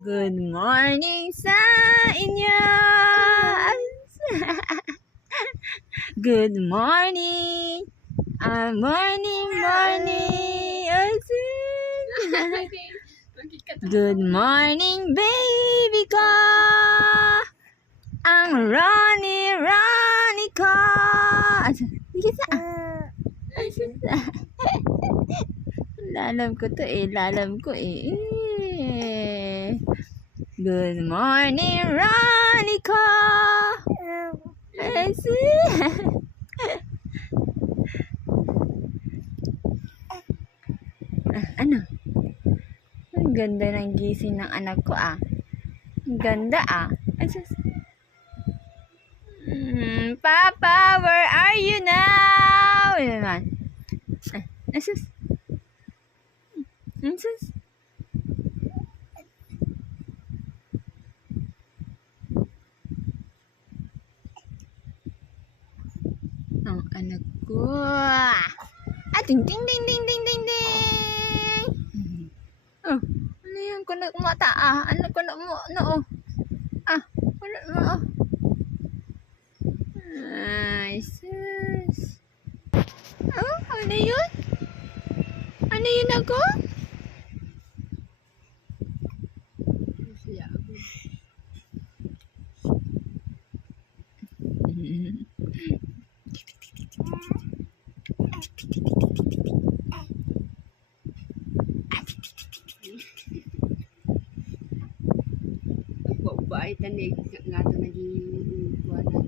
Good morning sa inyo. Good morning. Morning. Good morning, baby ko. Ang Ronnie ko. Lalam ko to eh. Good morning, Ronnie ko. Ano? Ang ganda ng gising ng anak ko ah. Ang ganda ah. Papa, where are you now? Ano naman? Asus. Ang anak ko. Ting ting ting ting ting ting ting. Oh, ano yan? Kunak mo ta ah. Ano kunak mo no? Kunak mo oh. Ay, sus. Oh, ano yun? Ano yun ako? Bahay tanig nga ito naging kuwanan.